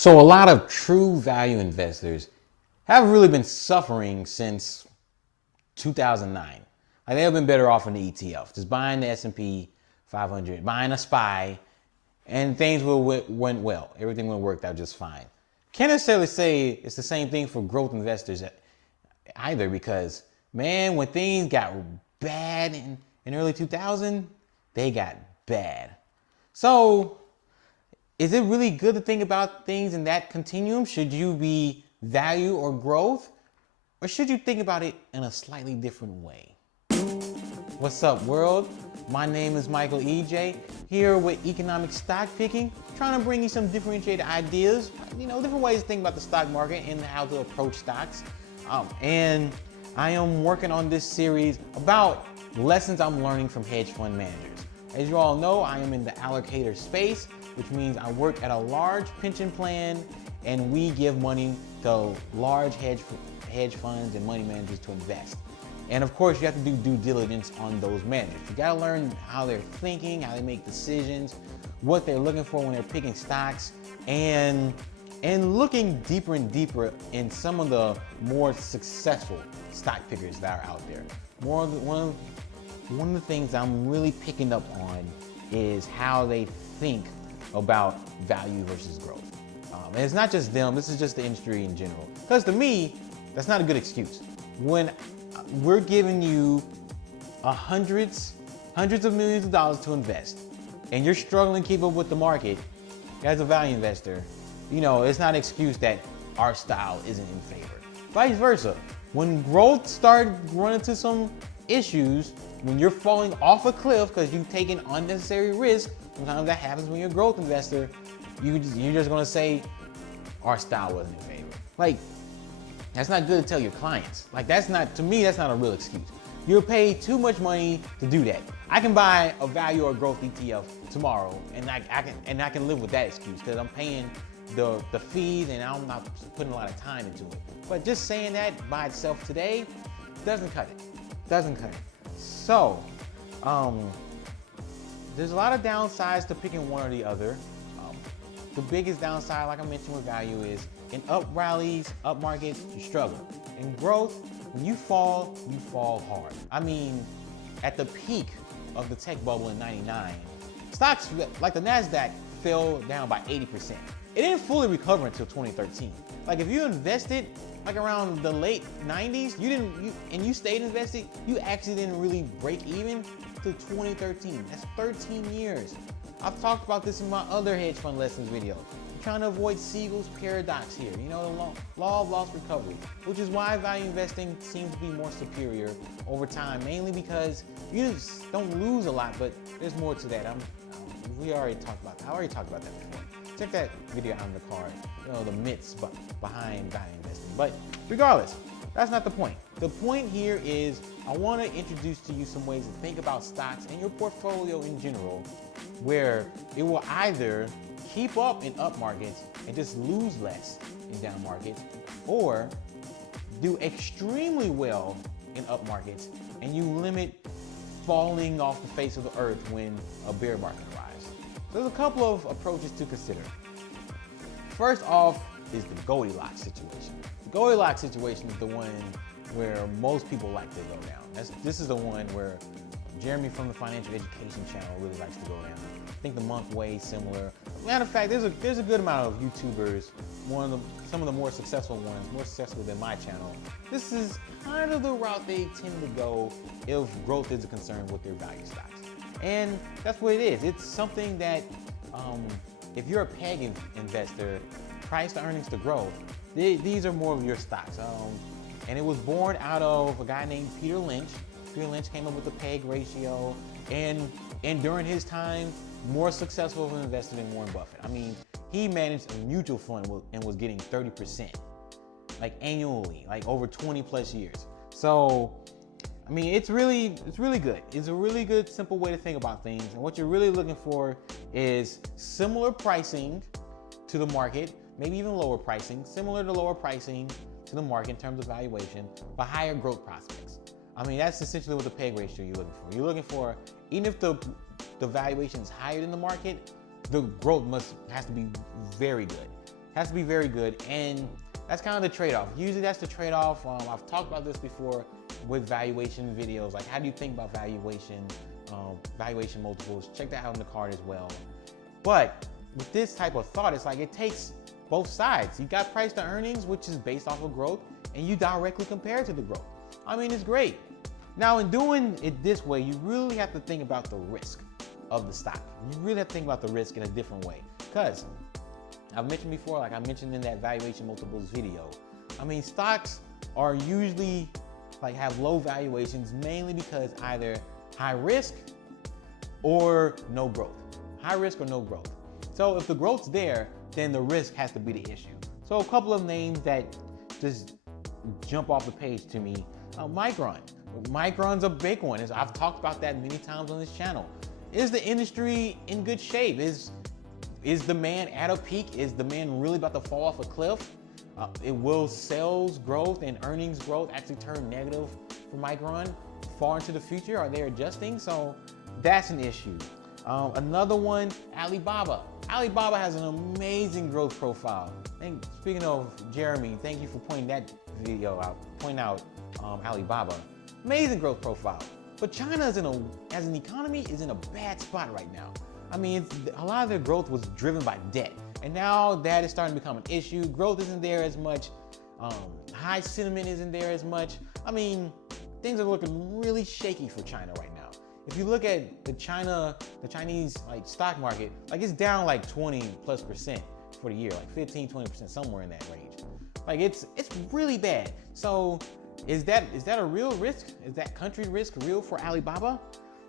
So a lot of true value investors have really been suffering since 2009. Like they have been better off in the ETF, just buying the S&P 500, buying a SPY, and things went well. Everything worked out just fine. Can't necessarily say it's the same thing for growth investors either, because man, when things got bad in early 2000, they got bad. So is it really good to think about things in that continuum? Should you be value or growth? Or should you think about it in a slightly different way? What's up, world? My name is Michael EJ, here with Economic Stock Picking, trying to bring you some differentiated ideas, different ways to think about the stock market and how to approach stocks. And I am working on this series about lessons I'm learning from hedge fund managers. As you all know, I am in the allocator space, which means I work at a large pension plan and we give money to large hedge funds and money managers to invest. And of course, you have to do due diligence on those managers. You gotta learn how they're thinking, how they make decisions, what they're looking for when they're picking stocks, and looking deeper and deeper in some of the more successful stock pickers that are out there. One of the things I'm really picking up on is how they think about value versus growth. And it's not just them, this is just the industry in general. Because to me, that's not a good excuse. When we're giving you hundreds of millions of dollars to invest, and you're struggling to keep up with the market as a value investor, it's not an excuse that our style isn't in favor. Vice versa. When growth started running into some issues, when you're falling off a cliff because you've taken unnecessary risk, sometimes that happens when you're a growth investor, you're just gonna say, our style wasn't in favor. Like, that's not good to tell your clients. Like, to me, that's not a real excuse. You're paid too much money to do that. I can buy a value or growth ETF tomorrow, and I can live with that excuse because I'm paying the fees and I'm not putting a lot of time into it. But just saying that by itself today doesn't cut it. So, there's a lot of downsides to picking one or the other. The biggest downside, like I mentioned with value, is in up rallies, up markets, you struggle. In growth, when you fall hard. I mean, at the peak of the tech bubble in '99, stocks like the NASDAQ fell down by 80%. It didn't fully recover until 2013. Like if you invested like around the late 90s, you stayed invested, you actually didn't really break even till 2013. That's 13 years. I've talked about this in my other hedge fund lessons video. I'm trying to avoid Siegel's paradox here, the law of loss recovery, which is why value investing seems to be more superior over time, mainly because you just don't lose a lot, but there's more to that. I already talked about that before. Check that video out in the card, the myths behind value investing. But regardless, that's not the point. The point here is I want to introduce to you some ways to think about stocks and your portfolio in general, where it will either keep up in up markets and just lose less in down markets, or do extremely well in up markets and you limit falling off the face of the earth when a bear market arrives. So there's a couple of approaches to consider. First off is the Goldilocks situation. The Goldilocks situation is the one where most people like to go down. This is the one where Jeremy from the Financial Education channel really likes to go down. I think the month way similar. Matter of fact, there's a good amount of YouTubers, some of the more successful ones, more successful than my channel. This is kind of the route they tend to go if growth is a concern with their value stocks. And that's what it is. It's something that if you're a PEG investor, price to earnings to growth, these are more of your stocks. And it was born out of a guy named Peter Lynch. Peter Lynch came up with the PEG ratio, and during his time, more successful of an investor than Warren Buffett. I mean, he managed a mutual fund and was getting 30%, like annually, like over 20 plus years. So, I mean, it's really good. It's a really good, simple way to think about things. And what you're really looking for is similar pricing to the market, maybe even lower pricing, similar to lower pricing to the market in terms of valuation, but higher growth prospects. I mean, that's essentially what the PEG ratio you're looking for. You're looking for, even if the valuation is higher than the market, the growth has to be very good. Has to be very good, and that's kind of the trade-off. Usually that's the trade-off. I've talked about this before with valuation videos. Like, how do you think about valuation multiples? Check that out in the card as well. But with this type of thought, it's like it takes both sides. You got price to earnings, which is based off of growth, and you directly compare it to the growth. I mean, it's great. Now, in doing it this way, you really have to think about the risk of the stock. You really have to think about the risk in a different way. Because I've mentioned before, like I mentioned in that valuation multiples video, I mean, stocks are usually like have low valuations mainly because either high risk or no growth. High risk or no growth. So if the growth's there, then the risk has to be the issue. So a couple of names that just jump off the page to me. Micron. Micron's a big one. I've talked about that many times on this channel. Is the industry in good shape? Is demand at a peak? Is demand really about to fall off a cliff? Will sales growth and earnings growth actually turn negative for Micron far into the future? Are they adjusting? So that's an issue. Another one, Alibaba. Alibaba has an amazing growth profile. And speaking of Jeremy, thank you for pointing that video out, Alibaba. Amazing growth profile. But China as an economy is in a bad spot right now. I mean, a lot of their growth was driven by debt. And now that is starting to become an issue. Growth isn't there as much. High sentiment isn't there as much. I mean, things are looking really shaky for China right now. If you look at the Chinese like stock market, like it's down like 20+% for the year, like 15-20%, somewhere in that range. Like it's really bad. So is that a real risk? Is that country risk real for Alibaba?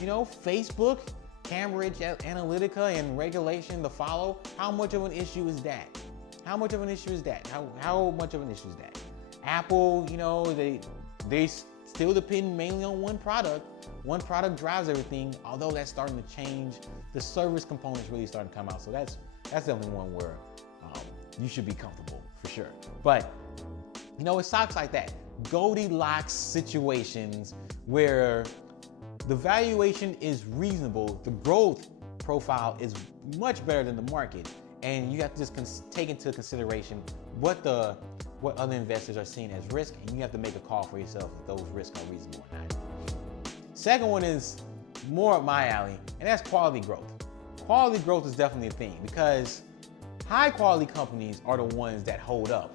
You know, Facebook, Cambridge Analytica, and regulation to follow. How much of an issue is that? How much of an issue is that? How much of an issue is that? Apple, you know, they still depend mainly on one product. One product drives everything, although that's starting to change. The service components really starting to come out. So that's definitely one where you should be comfortable for sure. But you know, it's stocks like that, Goldilocks situations where the valuation is reasonable, the growth profile is much better than the market, and you have to just take into consideration what other investors are seeing as risk, and you have to make a call for yourself if those risks are reasonable or not. Second one is more up my alley, and that's quality growth. Quality growth is definitely a thing because high quality companies are the ones that hold up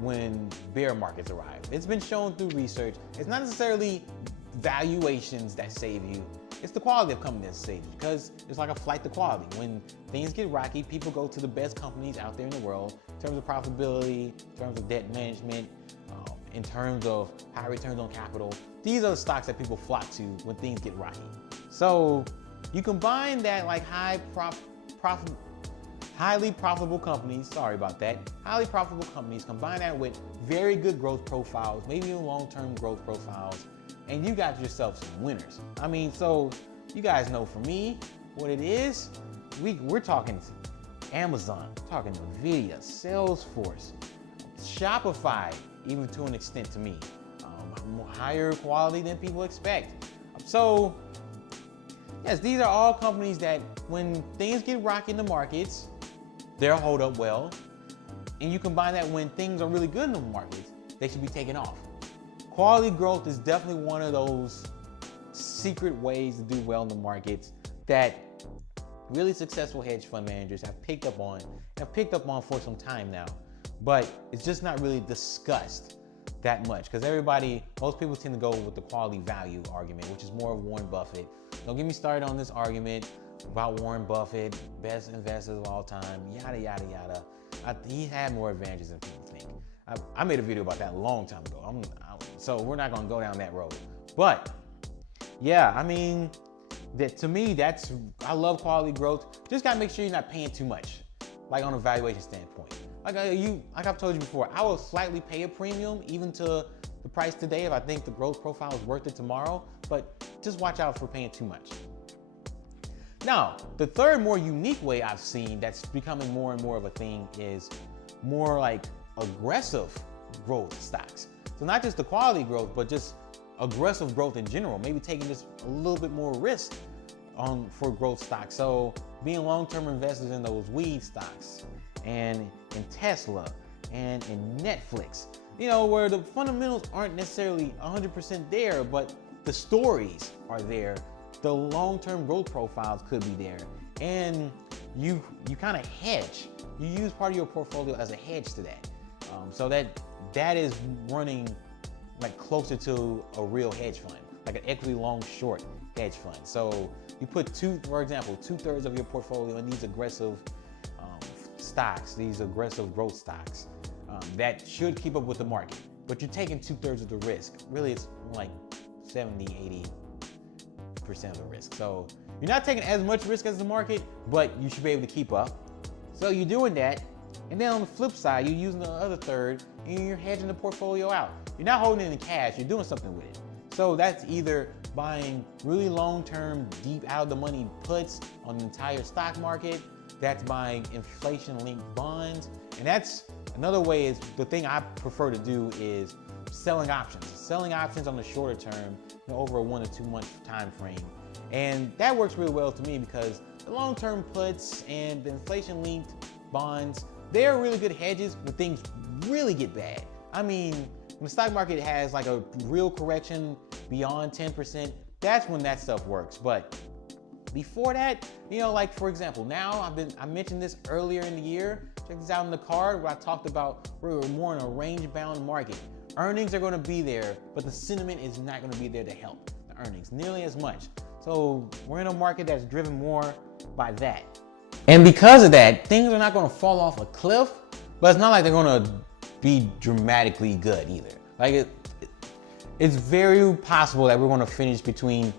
when bear markets arrive. It's been shown through research. It's not necessarily valuations that save you. It's the quality of company that saves you, because it's like a flight to quality. When things get rocky, people go to the best companies out there in the world in terms of profitability, in terms of debt management, in terms of high returns on capital. These are the stocks that people flock to when things get rocky. So you combine that like highly profitable companies, highly profitable companies, combine that with very good growth profiles, maybe even long-term growth profiles, and you got yourself some winners. I mean, so you guys know for me, what it is, we're talking Amazon, talking NVIDIA, Salesforce, Shopify, even to an extent to me, higher quality than people expect. So yes, these are all companies that when things get rocky in the markets, they'll hold up well. And you combine that when things are really good in the markets, they should be taken off. Quality growth is definitely one of those secret ways to do well in the markets that really successful hedge fund managers have picked up on for some time now. But it's just not really discussed that much because most people tend to go with the quality value argument, which is more of Warren Buffett. Don't get me started on this argument about Warren Buffett, best investors of all time, yada, yada, yada. He had more advantages than people think. I made a video about that a long time ago. So we're not gonna go down that road. But yeah, I mean, to me, I love quality growth. Just gotta make sure you're not paying too much, like on a valuation standpoint. Like I've told you before, I will slightly pay a premium even to the price today if I think the growth profile is worth it tomorrow, but just watch out for paying too much. Now, the third more unique way I've seen that's becoming more and more of a thing is more like aggressive growth stocks. So not just the quality growth, but just aggressive growth in general, maybe taking just a little bit more risk for growth stocks. So being long-term investors in those weed stocks, and in Tesla and in Netflix, you know, where the fundamentals aren't necessarily 100% there, but the stories are there. The long-term growth profiles could be there. And you kind of hedge. You use part of your portfolio as a hedge to that. So that is running like closer to a real hedge fund, like an equity long short hedge fund. So you put for example, 2/3 of your portfolio in these aggressive stocks, these aggressive growth stocks that should keep up with the market, but you're taking 2/3 of the risk. Really, it's like 70-80% of the risk. So you're not taking as much risk as the market, but you should be able to keep up. So you're doing that. And then on the flip side, you're using the other third and you're hedging the portfolio out. You're not holding it in cash, you're doing something with it. So that's either buying really long-term, deep out of the money puts on the entire stock market. That's buying inflation-linked bonds. And that's another way is the thing I prefer to do is selling options. Selling options on the shorter term, you know, over a 1 or 2 month time frame. And that works really well to me because the long-term puts and the inflation-linked bonds, they're really good hedges when things really get bad. I mean, when the stock market has like a real correction beyond 10%, that's when that stuff works. But before that, you know, like for example, now I mentioned this earlier in the year. Check this out in the card where I talked about we're more in a range-bound market. Earnings are going to be there, but the sentiment is not going to be there to help the earnings nearly as much. So we're in a market that's driven more by that. And because of that, things are not going to fall off a cliff, but it's not like they're going to be dramatically good either. Like it's very possible that we're going to finish between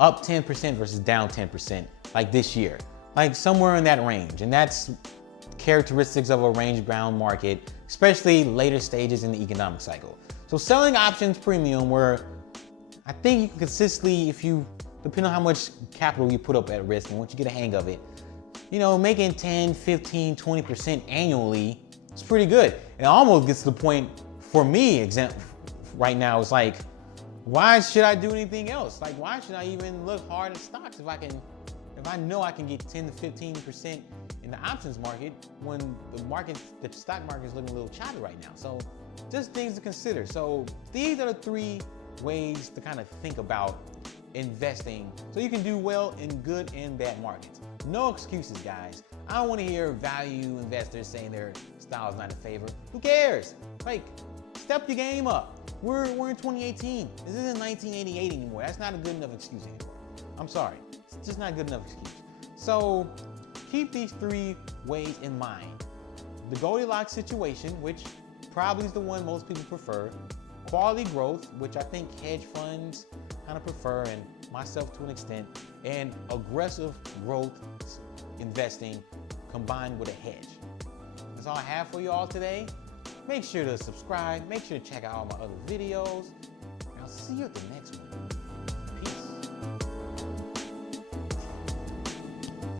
up 10% versus down 10% like this year, like somewhere in that range. And that's characteristics of a range-bound market, especially later stages in the economic cycle. So selling options premium, where I think you can consistently, depending on how much capital you put up at risk and once you get a hang of it, you know, making 10, 15, 20% annually is pretty good. It almost gets to the point for me, right now, it's like, why should I do anything else? Like, why should I even look hard at stocks if I know I can get 10 to 15% in the options market when the stock market is looking a little choppy right now. So just things to consider. So these are the 3 ways to kind of think about investing so you can do well in good and bad markets. No excuses, guys. I don't want to hear value investors saying their style is not in favor. Who cares? Like, step your game up. We're in 2018. This isn't 1988 anymore. That's not a good enough excuse anymore. I'm sorry. It's just not a good enough excuse. So keep these 3 ways in mind. The Goldilocks situation, which probably is the one most people prefer. Quality growth, which I think hedge funds kind of prefer, and myself to an extent, and aggressive growth investing combined with a hedge. That's all I have for you all today. Make sure to subscribe. Make sure to check out all my other videos. And I'll see you at the next one.